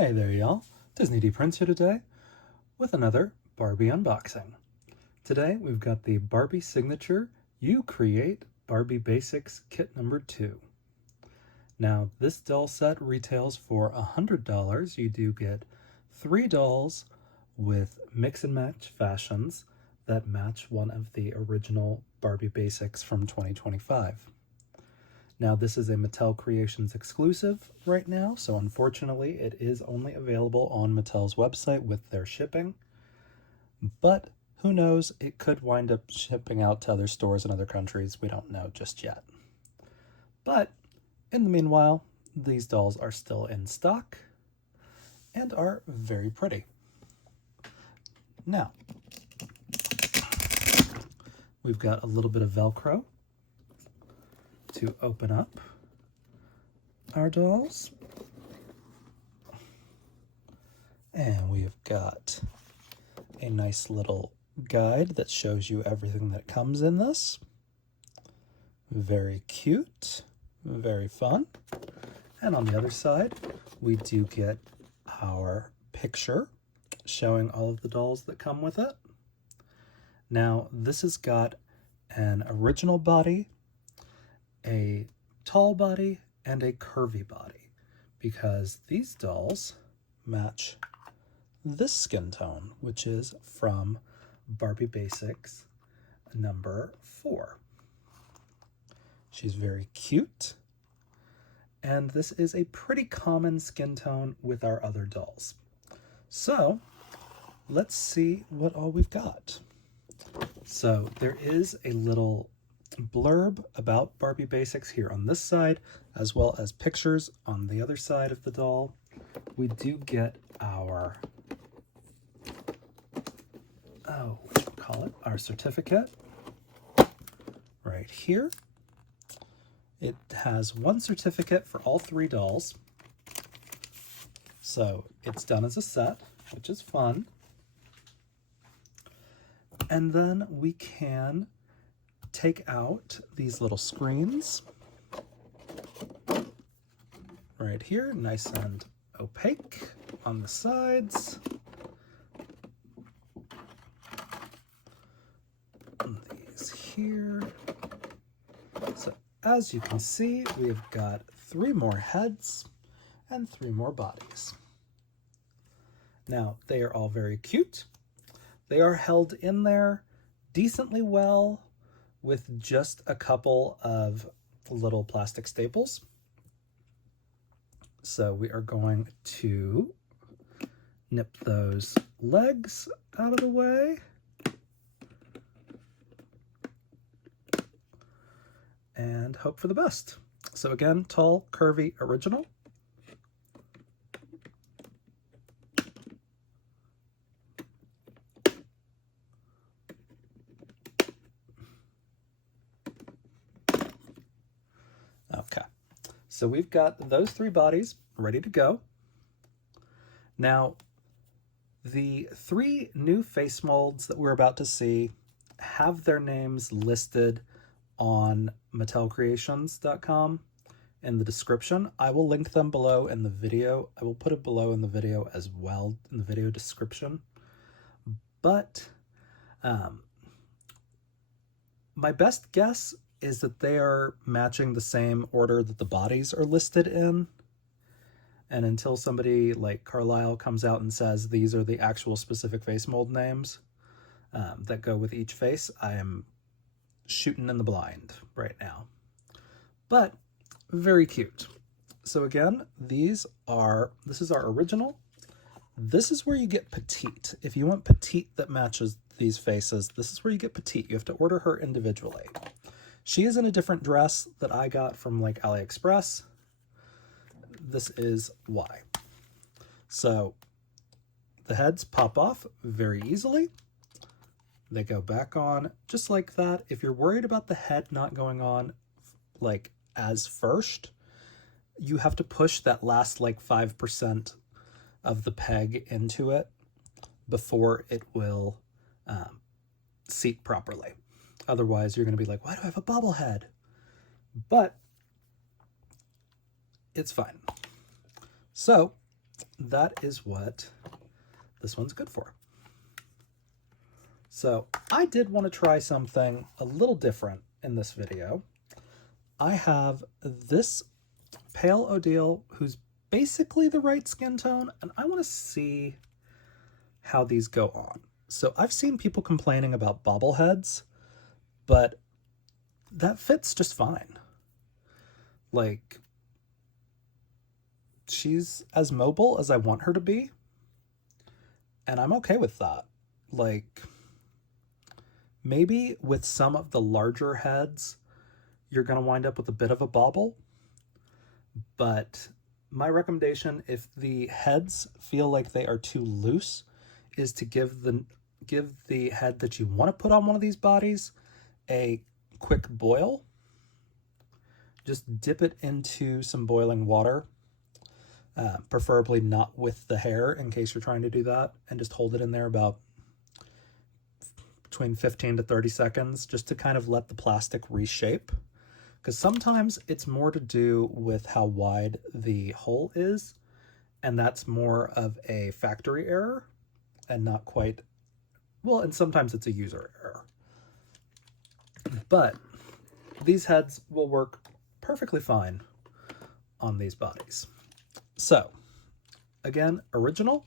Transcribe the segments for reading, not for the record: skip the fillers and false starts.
Hey there y'all, Disney D Prince here today with another Barbie unboxing. Today we've got the Barbie Signature You Create Barbie Basics Kit number 2. Now this doll set retails for $100. You do get 3 dolls with mix and match fashions that match one of the original Barbie Basics from 2025. Now this is a Mattel Creations exclusive right now, so unfortunately it is only available on Mattel's website with their shipping. But who knows, it could wind up shipping out to other stores in other countries. We don't know just yet. But in the meanwhile, these dolls are still in stock and are very pretty. Now, we've got a little bit of Velcro to open up our dolls. And we've got a nice little guide that shows you everything that comes in this. Very cute, very fun. And on the other side, we do get our picture showing all of the dolls that come with it. Now, this has got an original body, a tall body, and a curvy body, because these dolls match this skin tone, which is from Barbie Basics number 4. She's very cute, and this is a pretty common skin tone with our other dolls. So let's see what all we've got. So there is a little blurb about Barbie Basics here on this side, as well as pictures on the other side of the doll. We do get our, our certificate right here. It has one certificate for all 3 dolls. So it's done as a set, which is fun. And then we can take out these little screens right here, nice and opaque on the sides. And these here. So as you can see, we've got 3 more heads and 3 more bodies. Now, they are all very cute. They are held in there decently well with just a couple of little plastic staples. So we are going to nip those legs out of the way. And hope for the best. So again, tall, curvy, original. Okay, so we've got those 3 bodies ready to go. Now, the 3 new face molds that we're about to see have their names listed on mattelcreations.com in the description. I will link them below in the video. I will put it below in the video as well, in the video description. But my best guess is that they are matching the same order that the bodies are listed in. And until somebody like Carlisle comes out and says these are the actual specific face mold names that go with each face, I am shooting in the blind right now. But very cute. So again, this is our original. This is where you get petite. If you want petite that matches these faces, this is where you get petite. You have to order her individually. She is in a different dress that I got from like AliExpress. This is why. So the heads pop off very easily. They go back on just like that. If you're worried about the head not going on like as first, you have to push that last like 5% of the peg into it before it will seat properly. Otherwise, you're going to be like, why do I have a bobblehead? But it's fine. So that is what this one's good for. So I did want to try something a little different in this video. I have this pale Odile who's basically the right skin tone, and I want to see how these go on. So I've seen people complaining about bobbleheads, but that fits just fine. Like, she's as mobile as I want her to be, and I'm okay with that. Like, maybe with some of the larger heads, you're going to wind up with a bit of a bobble, but my recommendation, if the heads feel like they are too loose, is to give the head that you want to put on one of these bodies a quick boil. Just dip it into some boiling water, preferably not with the hair in case you're trying to do that, and just hold it in there about between 15 to 30 seconds just to kind of let the plastic reshape. Because sometimes it's more to do with how wide the hole is, and that's more of a factory error and not quite, well, and sometimes it's a user error. But these heads will work perfectly fine on these bodies. So, again, original,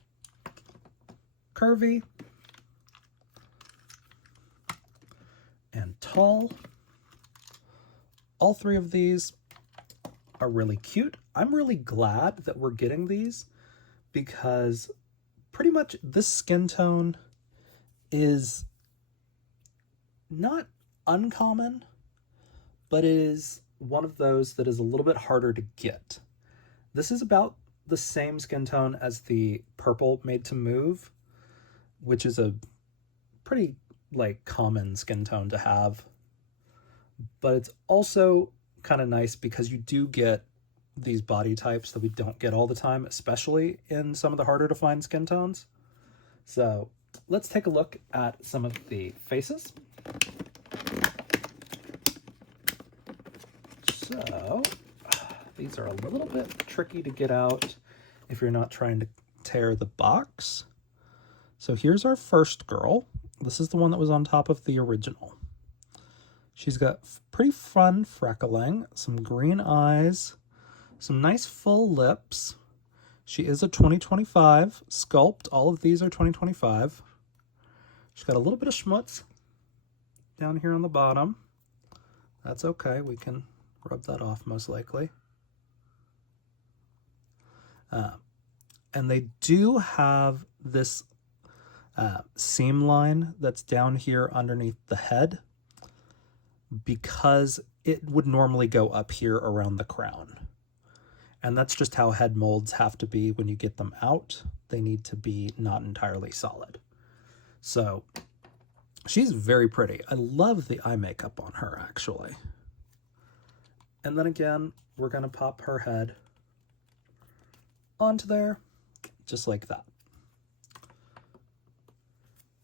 curvy, and tall. All three of these are really cute. I'm really glad that we're getting these because pretty much this skin tone is not uncommon, but it is one of those that is a little bit harder to get. This is about the same skin tone as the purple Made to Move, which is a pretty common skin tone to have. But it's also kind of nice because you do get these body types that we don't get all the time, especially in some of the harder to find skin tones. So let's take a look at some of the faces. So these are a little bit tricky to get out if you're not trying to tear the box. So here's our first girl. This is the one that was on top of the original. She's got pretty fun freckling, some green eyes, some nice full lips. She is a 2025 sculpt. All of these are 2025. She's got a little bit of schmutz down here on the bottom. That's okay. We can rub that off most likely. And they do have this seam line that's down here underneath the head because it would normally go up here around the crown. And that's just how head molds have to be when you get them out. They need to be not entirely solid. So she's very pretty. I love the eye makeup on her, actually. And then again, we're going to pop her head onto there, just like that.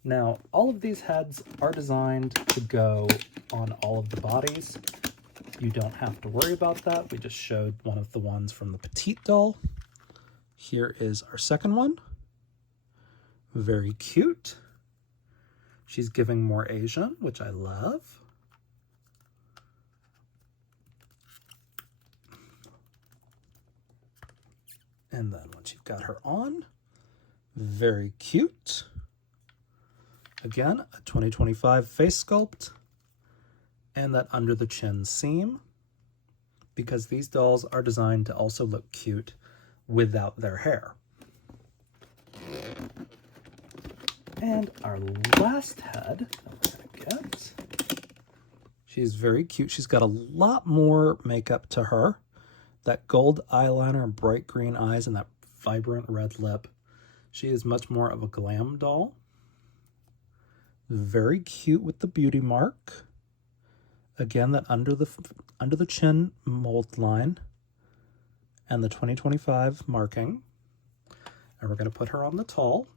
Now, all of these heads are designed to go on all of the bodies. You don't have to worry about that. We just showed one of the ones from the petite doll. Here is our second one. Very cute. She's giving more Asian, which I love. And then once you've got her on, very cute. Again, a 2025 face sculpt and that under the chin seam, because these dolls are designed to also look cute without their hair. And our last head that we're gonna get, she's very cute. She's got a lot more makeup to her. That gold eyeliner and bright green eyes and that vibrant red lip. She is much more of a glam doll. Very cute with the beauty mark. Again, that under the chin mold line and the 2025 marking. And we're going to put her on the tall.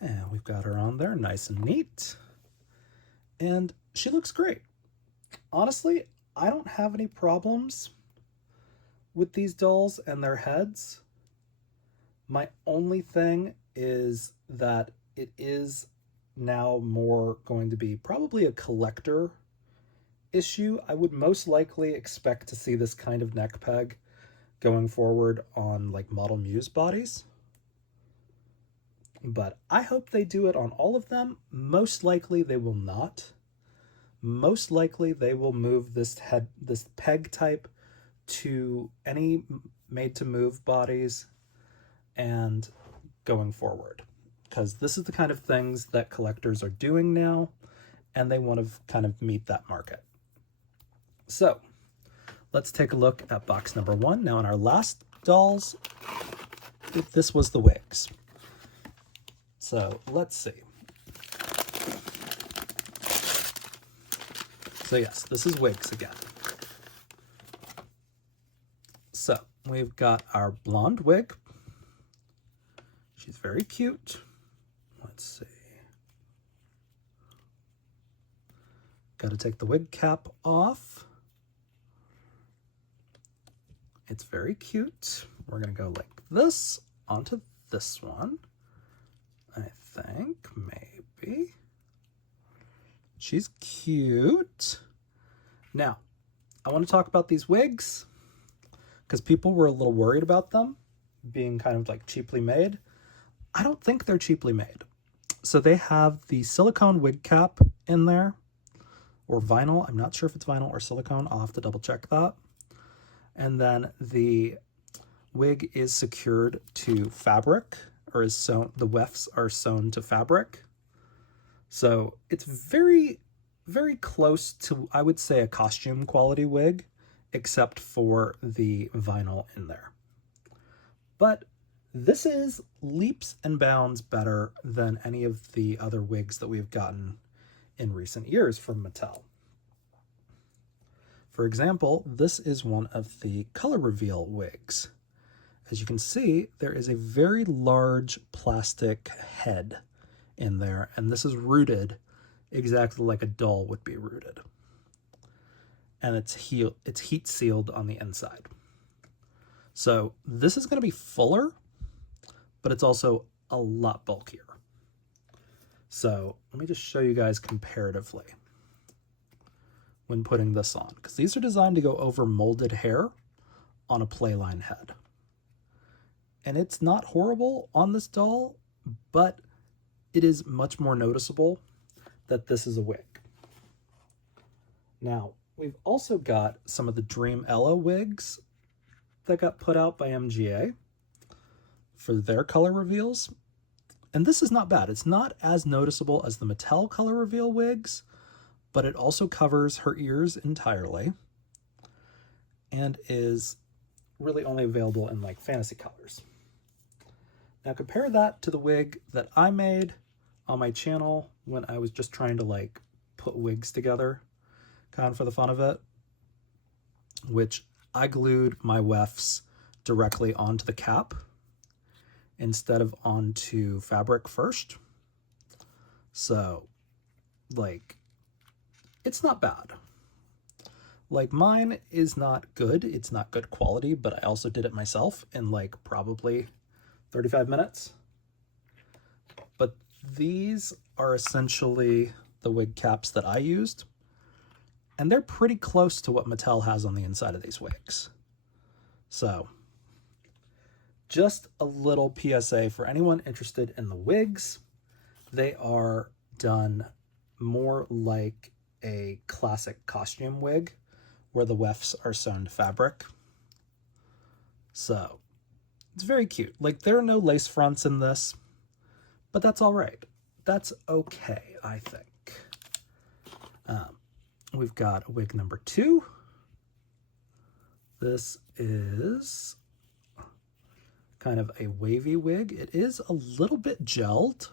And we've got her on there nice and neat. And she looks great. Honestly, I don't have any problems with these dolls and their heads. My only thing is that it is now more going to be probably a collector issue. I would most likely expect to see this kind of neck peg going forward on like Model Muse bodies. But I hope they do it on all of them. Most likely they will not. Most likely they will move this peg type to any made to move bodies and going forward, because this is the kind of things that collectors are doing now, and they want to kind of meet that market. So let's take a look at box number 1. Now in our last dolls, this was the wigs. So let's see. So yes, this is wigs again. So we've got our blonde wig. She's very cute. Let's see. Got to take the wig cap off. It's very cute. We're going to go like this onto this one. I think, maybe. She's cute. Now, I want to talk about these wigs because people were a little worried about them being kind of like cheaply made. I don't think they're cheaply made. So they have the silicone wig cap in there, or vinyl. I'm not sure if it's vinyl or silicone. I'll have to double check that. And then the wig is secured to fabric, or is sewn, the wefts are sewn to fabric. So it's very, very close to, I would say, a costume quality wig, except for the vinyl in there. But this is leaps and bounds better than any of the other wigs that we've gotten in recent years from Mattel. For example, this is one of the color reveal wigs. As you can see, there is a very large plastic head in there, and this is rooted exactly like a doll would be rooted. And it's heat sealed on the inside. So this is going to be fuller, but it's also a lot bulkier. So let me just show you guys comparatively when putting this on, because these are designed to go over molded hair on a playline head. And it's not horrible on this doll, but it is much more noticeable that this is a wig. Now, we've also got some of the Dream Ella wigs that got put out by MGA for their color reveals. And this is not bad. It's not as noticeable as the Mattel color reveal wigs, but it also covers her ears entirely and is really only available in like fantasy colors. Now compare that to the wig that I made on my channel when I was just trying to like put wigs together, kind of for the fun of it, which I glued my wefts directly onto the cap instead of onto fabric first. So like, it's not bad. Like, mine is not good. It's not good quality, but I also did it myself in like probably 35 minutes. But these are essentially the wig caps that I used, and they're pretty close to what Mattel has on the inside of these wigs. So just a little PSA for anyone interested in the wigs. They are done more like a classic costume wig where the wefts are sewn to fabric. So it's very cute. Like, there are no lace fronts in this, but that's all right. That's okay, I think. We've got wig number 2. This is kind of a wavy wig. It is a little bit gelled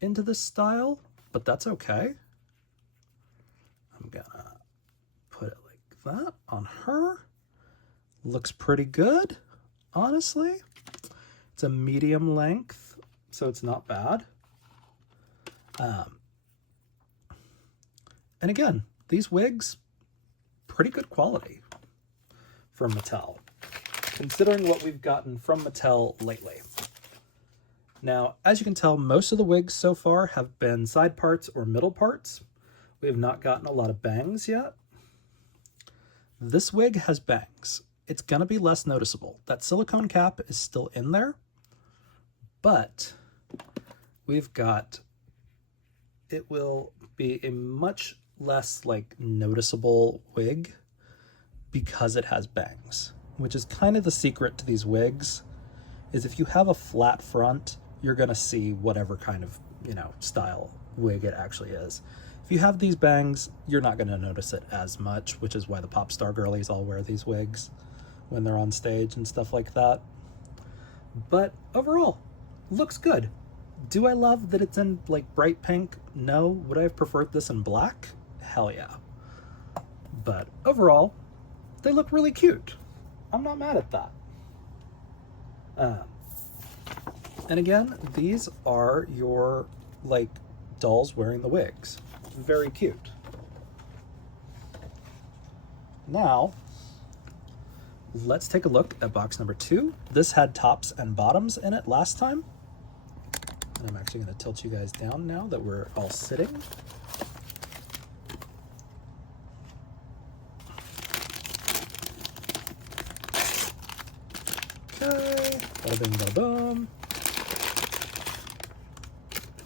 into this style, but that's okay. I'm gonna put it like that on her. Looks pretty good, honestly. It's a medium length, so it's not bad. And again, these wigs, pretty good quality from Mattel, considering what we've gotten from Mattel lately. Now, as you can tell, most of the wigs so far have been side parts or middle parts. We have not gotten a lot of bangs yet. This wig has bangs. It's going to be less noticeable. That silicone cap is still in there, but we've got, it will be a much less like noticeable wig because it has bangs, which is kind of the secret to these wigs, is if you have a flat front, you're going to see whatever kind of, style wig it actually is. If you have these bangs, you're not going to notice it as much, which is why the pop star girlies all wear these wigs when they're on stage and stuff like that. But overall, looks good. Do I love that it's in like bright pink? No. Would I have preferred this in black? Hell yeah. But overall, they look really cute. I'm not mad at that. And again, these are your like dolls wearing the wigs. Very cute. Now, let's take a look at box number 2. This had tops and bottoms in it last time. And I'm actually going to tilt you guys down now that we're all sitting. Okay, bada bing, bada boom.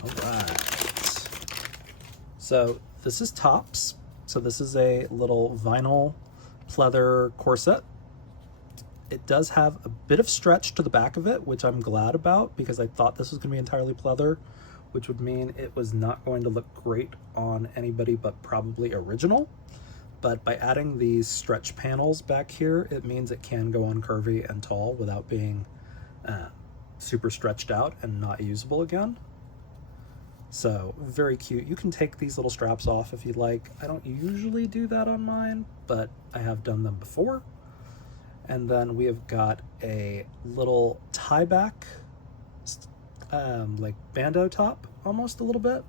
All right. So this is tops. So this is a little vinyl pleather corset. It does have a bit of stretch to the back of it, which I'm glad about because I thought this was going to be entirely pleather, which would mean it was not going to look great on anybody but probably original. But by adding these stretch panels back here, it means it can go on curvy and tall without being super stretched out and not usable again. So very cute. You can take these little straps off if you'd like. I don't usually do that on mine, but I have done them before. And then we have got a little tie back, like bandeau top almost a little bit.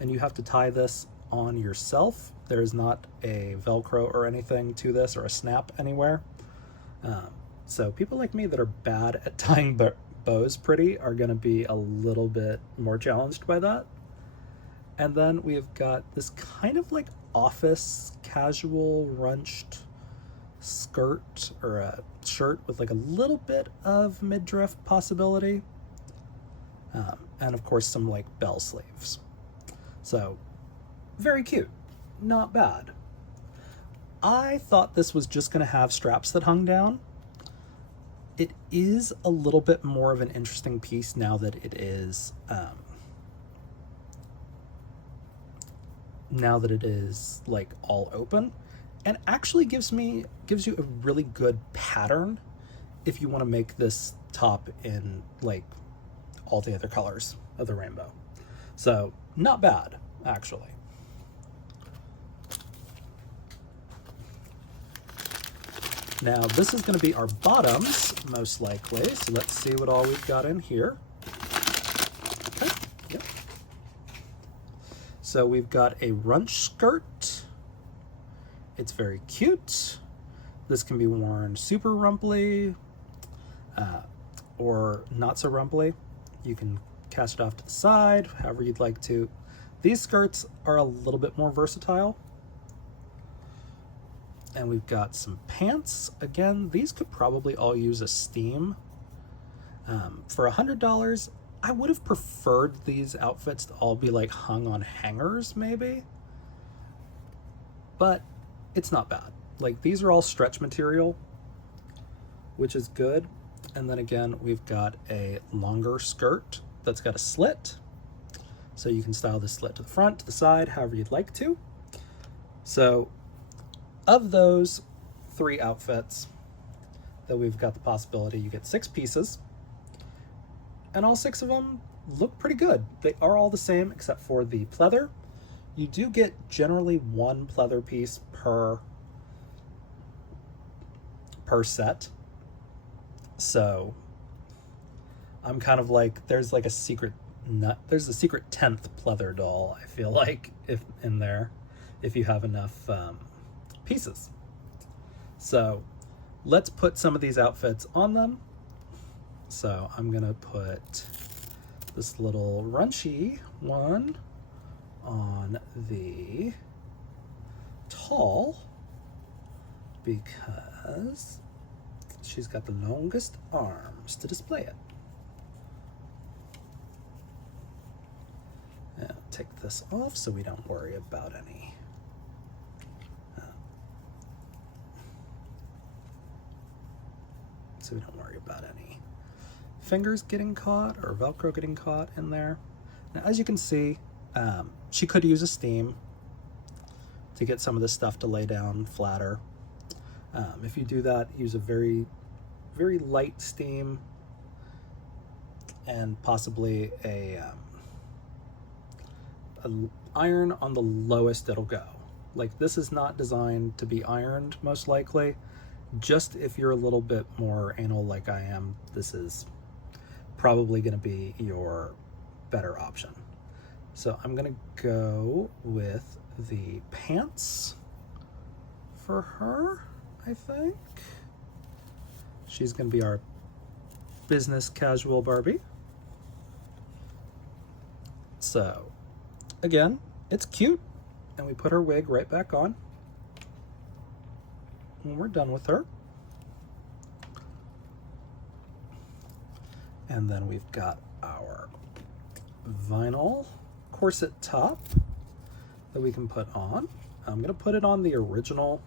And you have to tie this on yourself. There is not a Velcro or anything to this or a snap anywhere. So people like me that are bad at tying bows pretty are going to be a little bit more challenged by that. And then we've got this kind of like office casual runched skirt or a shirt with like a little bit of midriff possibility. And of course some like bell sleeves. So very cute, not bad. I thought this was just going to have straps that hung down. It is a little bit more of an interesting piece now that it is like all open, and actually gives you a really good pattern if you want to make this top in like all the other colors of the rainbow. So not bad, actually. Now this is going to be our bottoms, most likely. So let's see what all we've got in here. Okay. Yep. So we've got a runch skirt. It's very cute. This can be worn super rumply or not so rumply. You can cast it off to the side, however you'd like to. These skirts are a little bit more versatile. And we've got some pants. Again, these could probably all use a steam. For $100, I would have preferred these outfits to all be like hung on hangers maybe. But it's not bad. Like these are all stretch material, which is good. And then again, we've got a longer skirt that's got a slit. So you can style the slit to the front, to the side, however you'd like to. So of those 3 outfits that we've got the possibility, you get 6 pieces, and all 6 of them look pretty good. They are all the same except for the pleather. You do get generally 1 pleather piece per set. So I'm kind of like, there's like a secret there's a secret 10th pleather doll, I feel like, if you have enough pieces. So let's put some of these outfits on them. So I'm gonna put this little runchy one on the tall because she's got the longest arms to display it. And take this off so we don't worry about any fingers getting caught or Velcro getting caught in there. Now, as you can see, she could use a steam to get some of this stuff to lay down flatter. If you do that, use a very, very light steam and possibly a iron on the lowest it'll go. Like, this is not designed to be ironed, most likely. Just if you're a little bit more anal like I am, this is probably going to be your better option. So I'm going to go with the pants for her, I think. She's going to be our business casual Barbie. So again, it's cute, and we put her wig right back on when we're done with her. And then we've got our vinyl corset top that we can put on. I'm gonna put it on the original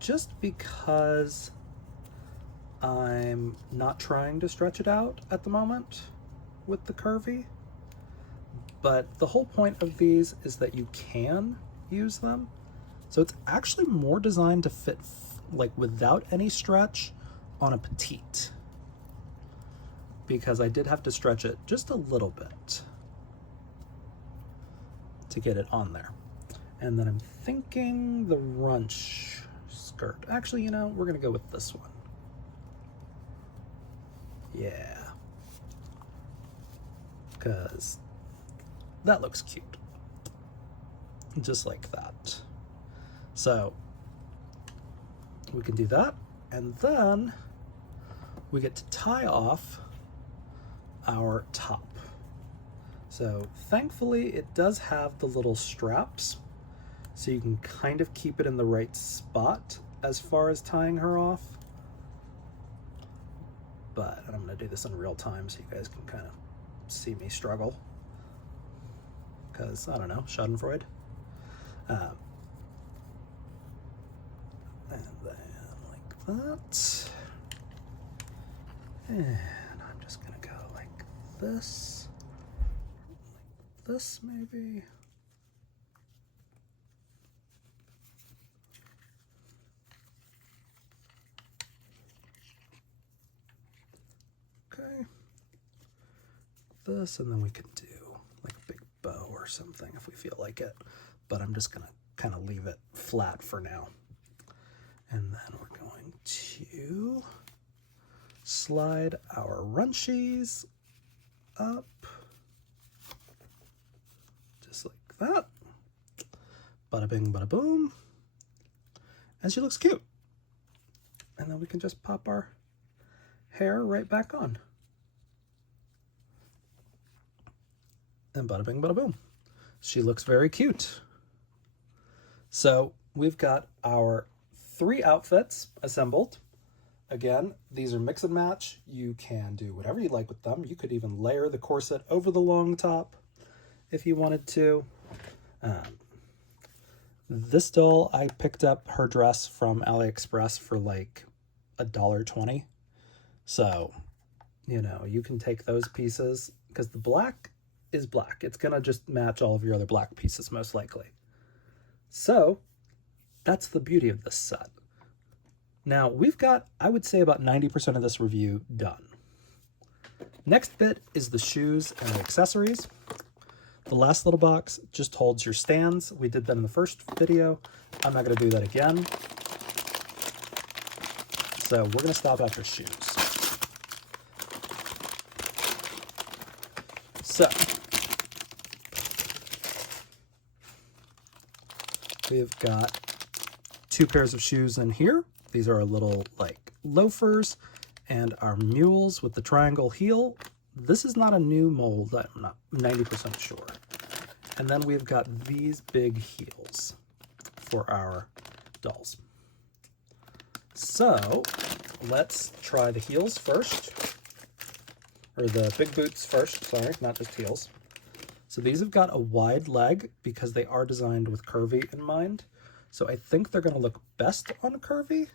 just because I'm not trying to stretch it out at the moment with the Curvy. But the whole point of these is that you can use them. So it's actually more designed to fit like without any stretch on a petite, because I did have to stretch it just a little bit to get it on there. And then I'm thinking the runch skirt. Actually, you know, we're gonna go with this one. Yeah, because that looks cute, just like that. So we can do that, and then we get to tie off our top. So thankfully it does have the little straps, so you can kind of keep it in the right spot as far as tying her off. But I'm gonna do this in real time so you guys can kind of see me struggle, because I don't know, Schadenfreude. And then like that, and I'm just gonna go like this, maybe. Okay, this, and then we can do like a big bow or something if we feel like it, but I'm just gonna kind of leave it flat for now. And then we're going to slide our runchies up, just like that. Bada bing, bada boom. And she looks cute. And then we can just pop our hair right back on. And bada bing, bada boom. She looks very cute. So we've got our 3 outfits assembled. Again, these are mix and match. You can do whatever you like with them. You could even layer the corset over the long top if you wanted to. This doll, I picked up her dress from AliExpress for like $1.20. So, you know, you can take those pieces, because the black is black. It's gonna just match all of your other black pieces most likely. So that's the beauty of this set. Now we've got, I would say, about 90% of this review done. Next bit is the shoes and the accessories. The last little box just holds your stands. We did that in the first video. I'm not gonna do that again. So we're gonna stop after shoes. So we've got 2 pairs of shoes in here. These are our little like loafers and our mules with the triangle heel. This is not a new mold, I'm not 90% sure. And then we've got these big heels for our dolls. So let's try the heels first, or the big boots first, sorry, not just heels. So these have got a wide leg because they are designed with Curvy in mind. So I think they're gonna look best on Curvy,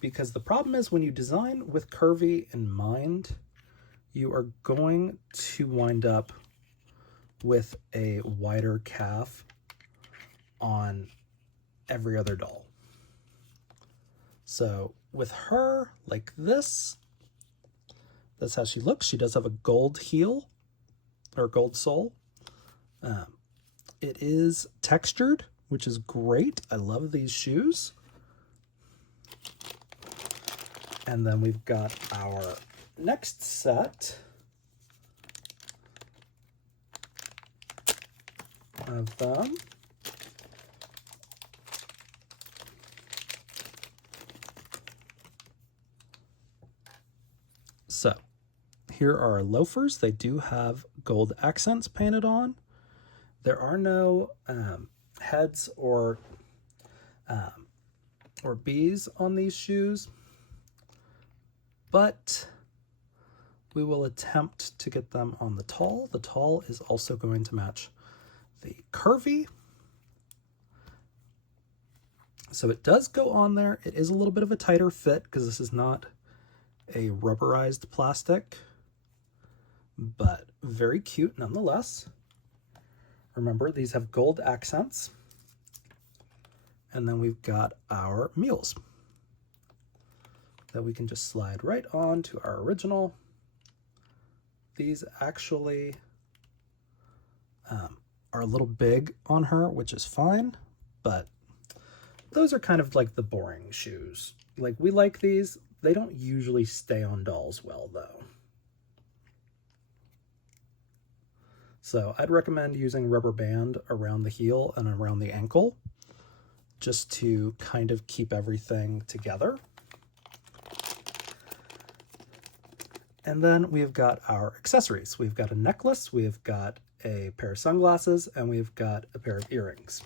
because the problem is when you design with Curvy in mind, you are going to wind up with a wider calf on every other doll. So with her, like this, that's how she looks. She does have a gold heel, or gold sole. It is textured, which is great. I love these shoes. And then we've got our next set of them. So here are our loafers. They do have gold accents painted on. There are no heads or bees on these shoes, but we will attempt to get them on the tall. The tall is also going to match the Curvy. So it does go on there. It is a little bit of a tighter fit because this is not a rubberized plastic, but very cute nonetheless. Remember, these have gold accents. And then we've got our mules that we can just slide right on to our original. These actually are a little big on her, which is fine, but those are kind of like the boring shoes. Like, we like these. They don't usually stay on dolls well, though. So I'd recommend using rubber band around the heel and around the ankle just to kind of keep everything together. And then we've got our accessories. We've got a necklace, we've got a pair of sunglasses, and we've got a pair of earrings.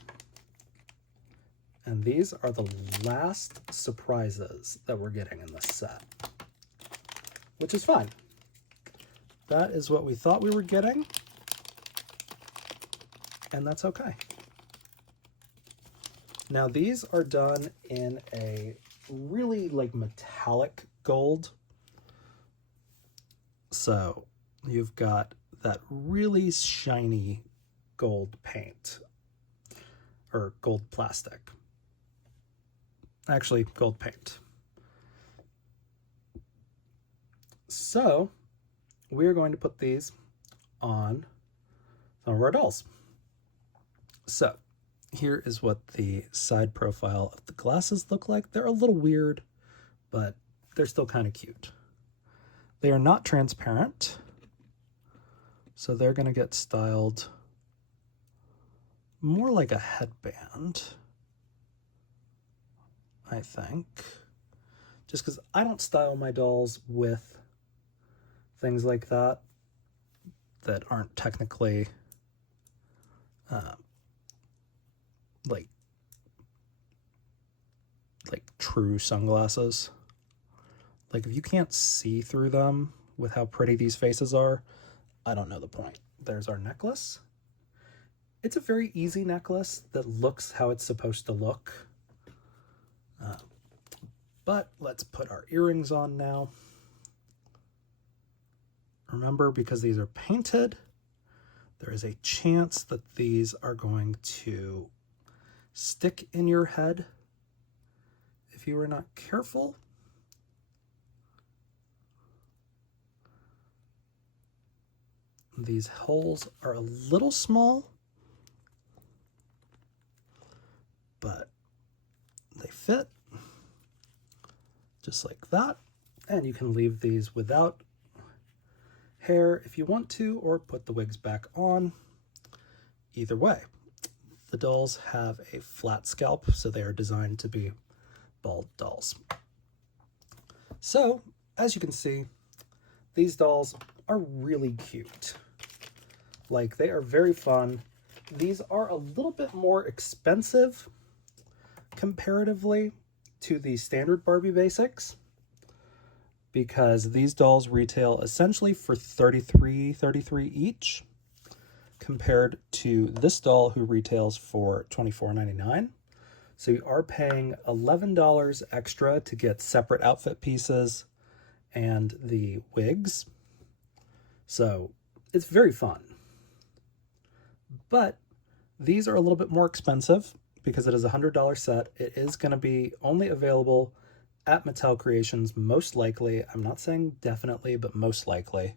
And these are the last surprises that we're getting in this set, which is fine. That is what we thought we were getting, and that's okay. Now these are done in a really like metallic gold. So you've got that really shiny gold paint, or gold plastic. Actually, gold paint. So we're going to put these on some of our dolls. So here is what the side profile of the glasses look like. They're a little weird, but they're still kind of cute. They are not transparent, so they're going to get styled more like a headband, I think. Just because I don't style my dolls with things like that that aren't technically like true sunglasses. Like, if you can't see through them with how pretty these faces are, I don't know the point. There's our necklace. It's a very easy necklace that looks how it's supposed to look. But let's put our earrings on now. Remember, because these are painted, there is a chance that these are going to stick in your head if you are not careful. These holes are a little small, but they fit just like that. And you can leave these without hair if you want to, or put the wigs back on. Either way, the dolls have a flat scalp, so they are designed to be ball dolls. So, as you can see, these dolls are really cute. Like, they are very fun. These are a little bit more expensive comparatively to the standard Barbie basics, because these dolls retail essentially for $33 each, compared to this doll who retails for $24.99. So you are paying $11 extra to get separate outfit pieces and the wigs. So it's very fun. But these are a little bit more expensive because it is a $100 set. It is going to be only available at Mattel Creations, most likely. I'm not saying definitely, but most likely.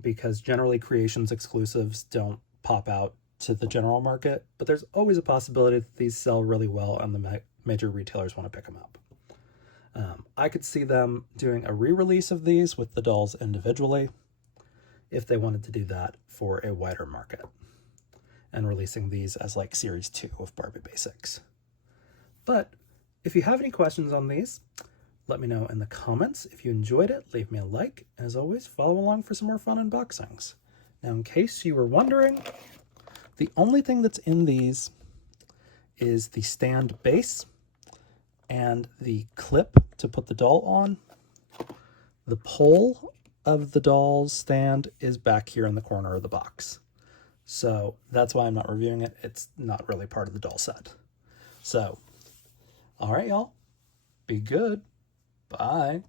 Because generally Creations exclusives don't pop out to the general market, but there's always a possibility that these sell really well and the major retailers want to pick them up. I could see them doing a re-release of these with the dolls individually if they wanted to do that for a wider market, and releasing these as like series 2 of Barbie Basics. But if you have any questions on these, let me know in the comments. If you enjoyed it, leave me a like. As always, follow along for some more fun unboxings. Now, in case you were wondering, the only thing that's in these is the stand base and the clip to put the doll on. The pole of the doll's stand is back here in the corner of the box. So that's why I'm not reviewing it. It's not really part of the doll set. So, all right, y'all. Be good. Bye.